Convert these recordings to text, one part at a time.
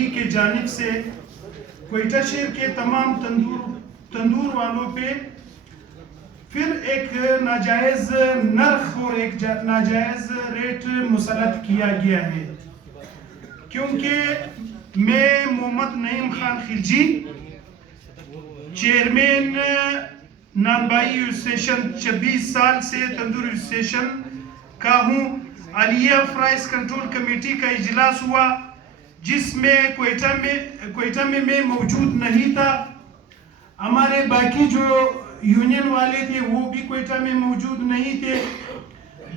Committee کے جانب سے کوئٹہ شہر کے تمام تندور والوں پہ پھر ایک ناجائز نرخ اور ایک ناجائز ریٹ مسلط کیا گیا ہے، کیونکہ میں محمد نعیم خان خلجی چیئرمین نانبائی اسوسیشن 26 سال سے تندور اسوسیشن کا ہوں۔ عالیہ فرائض کنٹرول کمیٹی کا اجلاس ہوا جس میں کوئٹہ میں میں موجود نہیں تھا، ہمارے باقی جو یونین والے تھے وہ بھی کوئٹہ میں موجود نہیں تھے۔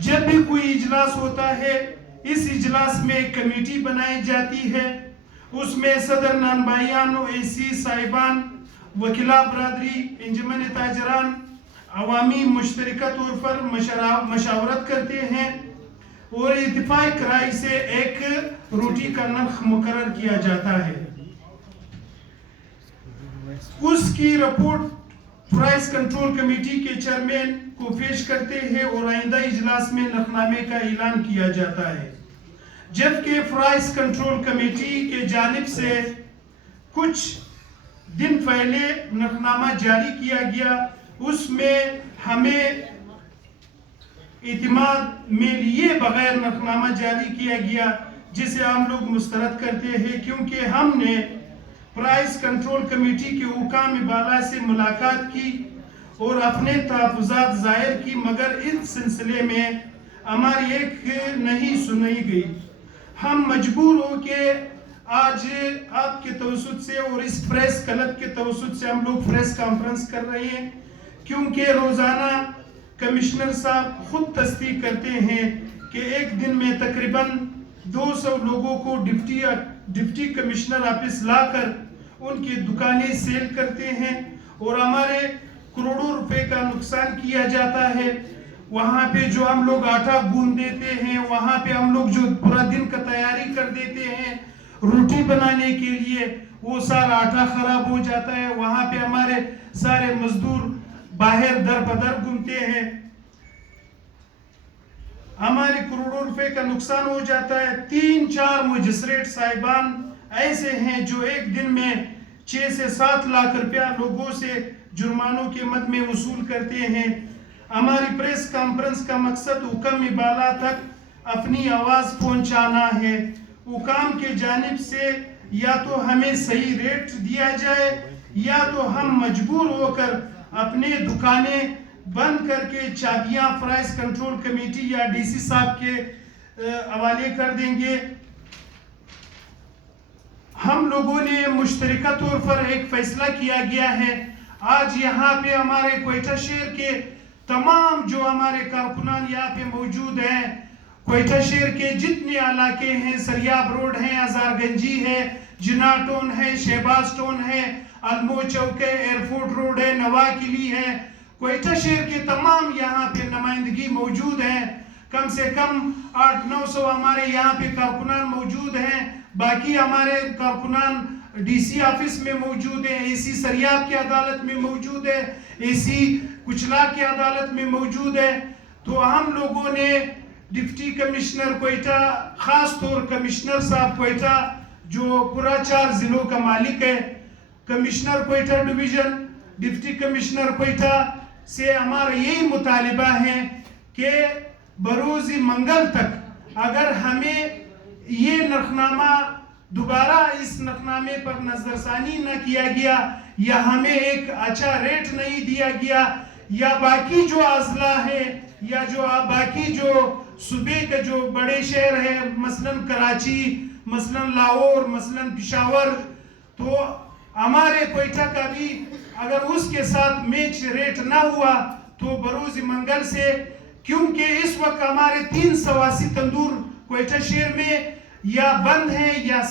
جب بھی کوئی اجلاس ہوتا ہے اس اجلاس میں ایک کمیٹی بنائی جاتی ہے، اس میں صدر نانبائیان و AC صاحبان، وکلا برادری، انجمن تاجران، عوامی مشترکہ طور پر مشاورت کرتے ہیں اور اتفاق رائے سے ایک روٹی کا نرخ مقرر کیا جاتا ہے۔ اس کی رپورٹ فرائض کنٹرول کمیٹی کے چیئرمین کو پیش کرتے ہیں اور آئندہ اجلاس میں نرخنامے کا اعلان کیا جاتا ہے، جبکہ فرائض کنٹرول کمیٹی کے جانب سے کچھ دن پہلے نرخنامہ جاری کیا گیا، اس میں ہمیں اعتماد میں لیے بغیر نرخنامہ جاری کیا گیا، جسے ہم لوگ مسترد کرتے ہیں، کیونکہ ہم نے فرائض کنٹرول کمیٹی کے حکام بالا سے ملاقات کی اور اپنے تحفظات ظاہر کی، مگر اس سلسلے میں ہماری ایک نہیں سنی گئی۔ ہم مجبور ہو کہ آج آپ کے توسط سے اور اس پریس کلب کے توسط سے ہم لوگ پریس کانفرنس کر رہے ہیں، کیونکہ روزانہ کمشنر صاحب خود تصدیق کرتے ہیں کہ ایک دن میں تقریباً 200 لوگوں کو ڈپٹی کمشنر آفس لا کر ان کی دکانیں سیل کرتے ہیں اور ہمارے کروڑوں روپے کا نقصان کیا جاتا ہے۔ وہاں پہ جو ہم لوگ آٹا گوندھ دیتے ہیں، وہاں پہ ہم لوگ جو پورا دن کا تیاری کر دیتے ہیں روٹی بنانے کے لیے، وہ سارا آٹا خراب ہو جاتا ہے، وہاں پہ ہمارے سارے مزدور باہر در بدر گھومتے ہیں، ہمارے کروڑوں روپے کا نقصان ہو جاتا ہے۔ 3-4 مجسٹریٹ صاحبان ایسے ہیں جو ایک دن میں 6 سے 7 لاکھ روپیہ لوگوں سے جرمانوں کے مد میں وصول کرتے ہیں۔ ہماری پریس کانفرنس کا مقصد حکم بالا تک اپنی آواز پہنچانا ہے۔ حکام کے جانب سے یا تو ہمیں صحیح ریٹ دیا جائے یا تو ہم مجبور ہو کر اپنے دکانیں بند کر کے چابیاں فرائض کنٹرول کمیٹی یا DC صاحب کے حوالے کر دیں گے۔ ہم لوگوں نے مشترکہ طور پر ایک فیصلہ کیا گیا ہے۔ آج یہاں پہ ہمارے کوئٹہ شہر کے تمام جو ہمارے کارکنان یہاں پہ موجود ہیں، کوئٹہ شہر کے جتنے علاقے ہیں، سریاب روڈ ہے، ہزار گنجی ہے، جناح ٹون ہے، شہباز ٹون ہے، المو چوک ہے، ایئرفورٹ روڈ ہے، نوا کلی ہے، کوئٹہ شہر کے تمام یہاں پہ نمائندگی موجود ہیں۔ کم سے کم 800-900 ہمارے یہاں پہ کارکنان موجود ہیں، باقی ہمارے کارکنان DC آفس میں موجود ہیں، AC سریاب کی عدالت میں موجود ہے، AC کچلا کی عدالت میں موجود ہے۔ تو ہم لوگوں نے ڈپٹی کمشنر کوئٹہ، خاص طور کمشنر صاحب کوئٹہ جو پورا 4 ضلعوں کا مالک ہے، commissioner Quetta division, deputy commissioner Quetta سے ہمارا یہی مطالبہ ہے کہ بروز منگل تک اگر ہمیں یہ نرخنامہ دوبارہ اس نرخنامے پر نظر ثانی نہ کیا گیا یا ہمیں ایک اچھا ریٹ نہیں دیا گیا، یا باقی جو اضلاع ہے یا جو باقی جو صوبے کے جو بڑے شہر ہیں، مثلاً کراچی، مثلاً لاہور، مثلاً پشاور، تو ہمارے کوئٹہ کا بھی اگر اس کے ساتھ میچ ریٹ نہ ہوا تو بروز منگل سے، کیونکہ اس وقت ہمارے 380 تندور کوئٹہ شہر میں یا بند ہیں یا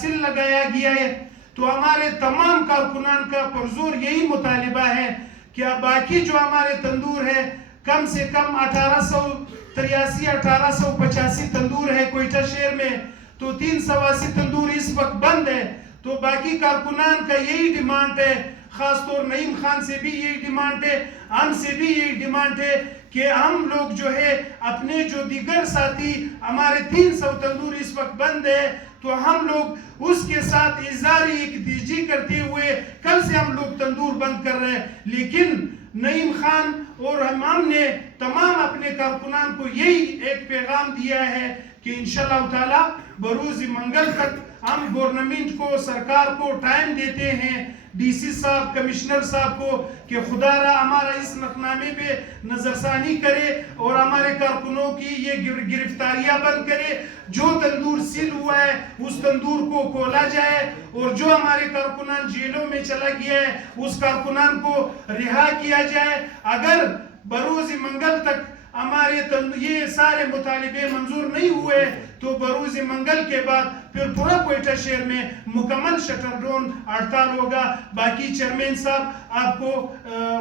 سل لگایا گیا ہے، تو ہمارے تمام کارکنان کا پرزور یہی مطالبہ ہے کہ باقی جو ہمارے تندور ہے کم سے کم 1883-1885 تندور ہے کوئٹہ شہر میں، تو 380 تندور اس وقت بند ہے۔ تو باقی کارکنان کا یہی ڈیمانڈ ہے، خاص طور نعیم خان سے بھی یہی ڈیمانڈ ہے، ہم سے بھی یہی ڈیمانڈ ہے کہ ہم لوگ جو ہے اپنے جو دیگر ساتھی ہمارے 300 تندور اس وقت بند ہے، تو ہم لوگ اس کے ساتھ اظہاری اکتیجی کرتے ہوئے کل سے ہم لوگ تندور بند کر رہے ہیں. لیکن نعیم خان اور ہم نے تمام اپنے کارکنان کو یہی ایک پیغام دیا ہے کہ انشاءاللہ تعالی بروز منگل تک ہم گورنمنٹ کو سرکار کو ٹائم دیتے ہیں, ڈی سی صاحب کمشنر صاحب کو, کہ خدا را ہمارا اس نقنامے پہ نظر ثانی کرے اور ہمارے کارکنوں کی یہ گرفتاریاں بند کرے. جو تندور سیل ہوا ہے اس تندور کو کھولا جائے اور جو ہمارے کارکنان جیلوں میں چلا گیا ہے اس کارکنان کو رہا کیا جائے. اگر بروز منگل تک ہمارے یہ سارے مطالبے منظور نہیں ہوئے تو بروز منگل کے بعد پھر پورا کوئٹہ شہر میں مکمل شٹر ڈاؤن ہڑتال ہوگا. باقی چیئرمین صاحب آپ کو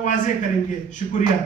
واضح کریں گے. شکریہ.